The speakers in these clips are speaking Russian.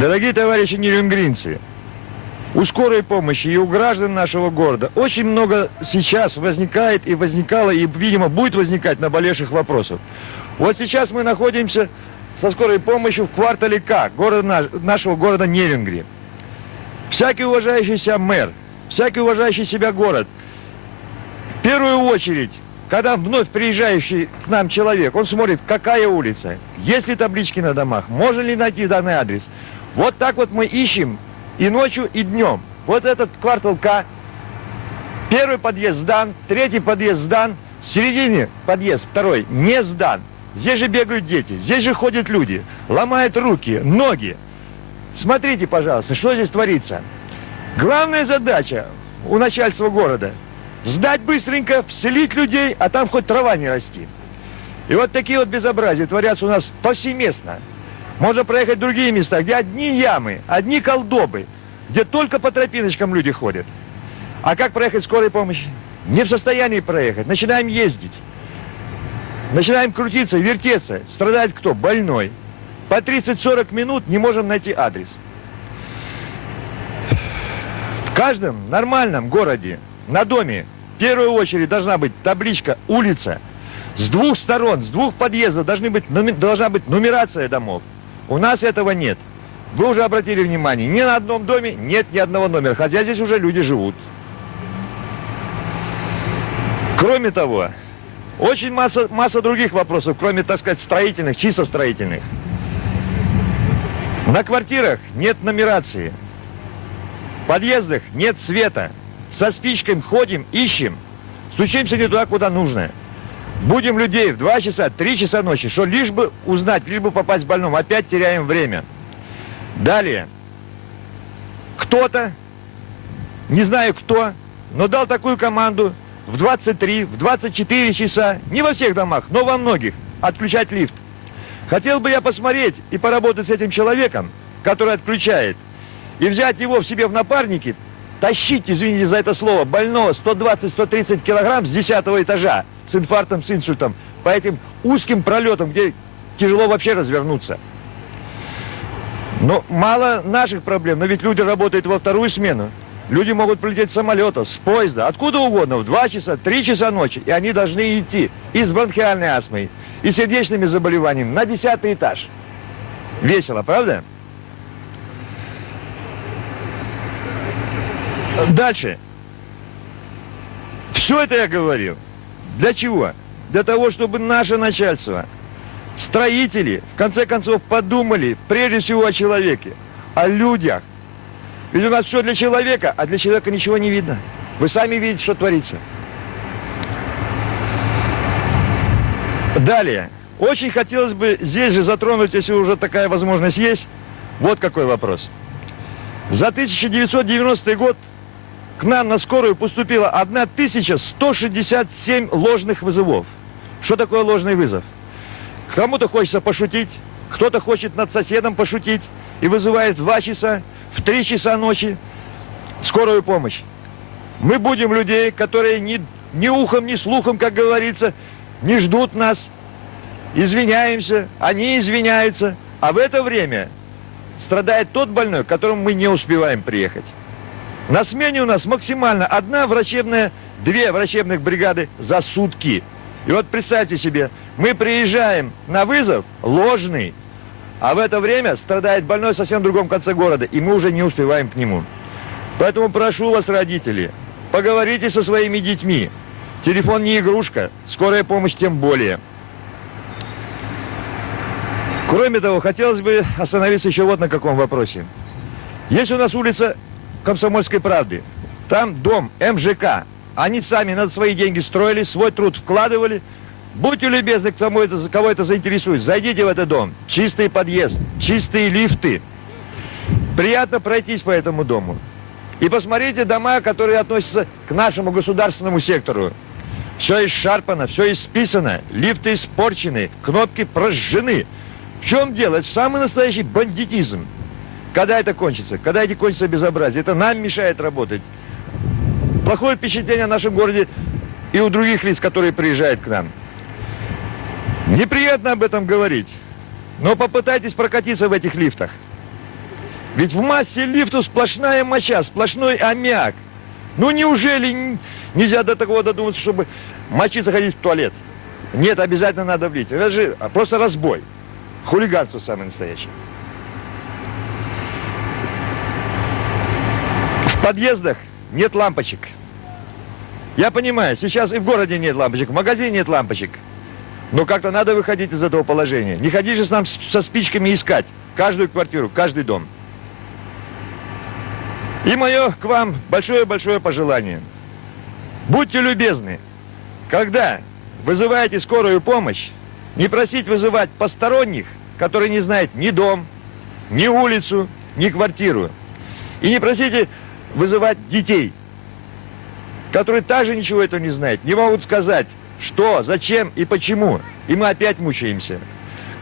Дорогие товарищи нерюнгринцы, у скорой помощи и у граждан нашего города очень много сейчас возникает и возникало, и, видимо, будет возникать наболевших вопросов. Вот сейчас мы находимся со скорой помощью в квартале К, нашего города Нерюнгри. Всякий уважающий себя мэр, всякий уважающий себя город, в первую очередь, когда вновь приезжающий к нам человек, он смотрит, какая улица, есть ли таблички на домах, можно ли найти данный адрес. Вот так вот мы ищем и ночью, и днем. Вот этот квартал К, первый подъезд сдан, третий подъезд сдан, в середине подъезд второй не сдан. Здесь же бегают дети, здесь же ходят люди, ломают руки, ноги. Смотрите, пожалуйста, что здесь творится. Главная задача у начальства города – сдать быстренько, вселить людей, а там хоть трава не расти. И вот такие вот безобразия творятся у нас повсеместно. Можно проехать в другие места, где одни ямы, одни колдобы, где только по тропиночкам люди ходят. А как проехать скорой помощи? Не в состоянии проехать. Начинаем ездить. Начинаем крутиться, вертеться. Страдает кто? Больной. По 30-40 минут не можем найти адрес. В каждом нормальном городе, на доме, в первую очередь должна быть табличка «Улица». С двух сторон, с двух подъездов должна быть нумерация домов. У нас этого нет. Вы уже обратили внимание, ни на одном доме нет ни одного номера, хотя здесь уже люди живут. Кроме того, очень масса других вопросов, кроме, так сказать, строительных, чисто строительных. На квартирах нет нумерации, в подъездах нет света, со спичками ходим, ищем, стучимся не туда, куда нужно. Будем людей в 2 часа, 3 часа ночи, что лишь бы узнать, лишь бы попасть к больному, опять теряем время. Далее, кто-то, не знаю кто, но дал такую команду в 23, в 24 часа, не во всех домах, но во многих, отключать лифт. Хотел бы я посмотреть и поработать с этим человеком, который отключает, и взять его в себе в напарники, тащить, извините за это слово, больного 120-130 килограмм с 10-го этажа, с инфарктом, с инсультом, по этим узким пролетам, где тяжело вообще развернуться. Но мало наших проблем, но ведь люди работают во вторую смену. Люди могут прилететь с самолета, с поезда, откуда угодно, в 2 часа, 3 часа ночи, и они должны идти и с бронхиальной астмой, и сердечными заболеваниями на 10-й этаж. Весело, правда? Дальше. Все это я говорил. Для чего? Для того, чтобы наше начальство, строители, в конце концов, подумали прежде всего о человеке, о людях. Ведь у нас все для человека, а для человека ничего не видно. Вы сами видите, что творится. Далее. Очень хотелось бы здесь же затронуть, если уже такая возможность есть, вот какой вопрос. За 1990 год к нам на скорую поступило 1167 ложных вызовов. Что такое ложный вызов? Кому-то хочется пошутить, кто-то хочет над соседом пошутить и вызывает в 2 часа, в 3 часа ночи скорую помощь. Мы будем людей, которые ни ухом, ни слухом, как говорится, не ждут нас, извиняемся, они извиняются, а в это время страдает тот больной, к которому мы не успеваем приехать. На смене у нас максимально 2 врачебных бригады за сутки. И вот представьте себе, мы приезжаем на вызов ложный, а в это время страдает больной совсем в другом конце города, и мы уже не успеваем к нему. Поэтому прошу вас, родители, поговорите со своими детьми. Телефон не игрушка, скорая помощь тем более. Кроме того, хотелось бы остановиться еще вот на каком вопросе. Есть у нас улица Комсомольской правды. Там дом МЖК. Они сами на свои деньги строили, свой труд вкладывали. Будьте любезны, кого это заинтересует, зайдите в этот дом. Чистый подъезд, чистые лифты. Приятно пройтись по этому дому. И посмотрите дома, которые относятся к нашему государственному сектору. Все исшарпано, все исписано, лифты испорчены, кнопки прожжены. В чем дело? Это самый настоящий бандитизм. Когда это кончится? Когда эти кончатся безобразие? Это нам мешает работать. Плохое впечатление о нашем городе и у других лиц, которые приезжают к нам. Неприятно об этом говорить, но попытайтесь прокатиться в этих лифтах. Ведь в массе лифту сплошная моча, сплошной аммиак. Ну неужели нельзя до такого додуматься, чтобы мочиться ходить в туалет? Нет, обязательно надо влить. Это же просто разбой. Хулиганство самое настоящее. В подъездах нет лампочек. Я понимаю, сейчас и в городе нет лампочек, в магазине нет лампочек. Но как-то надо выходить из этого положения. Не ходи же нам со спичками искать каждую квартиру, каждый дом. И мое к вам большое-большое пожелание. Будьте любезны, когда вызываете скорую помощь, не просить вызывать посторонних, которые не знают ни дом, ни улицу, ни квартиру. И не просите вызывать детей, которые также ничего этого не знают, не могут сказать, что, зачем и почему. И мы опять мучаемся.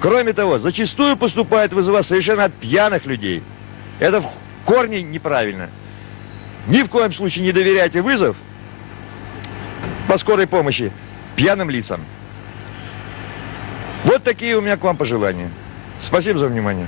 Кроме того, зачастую поступают вызова совершенно от пьяных людей. Это в корне неправильно. Ни в коем случае не доверяйте вызов по скорой помощи пьяным лицам. Вот такие у меня к вам пожелания. Спасибо за внимание.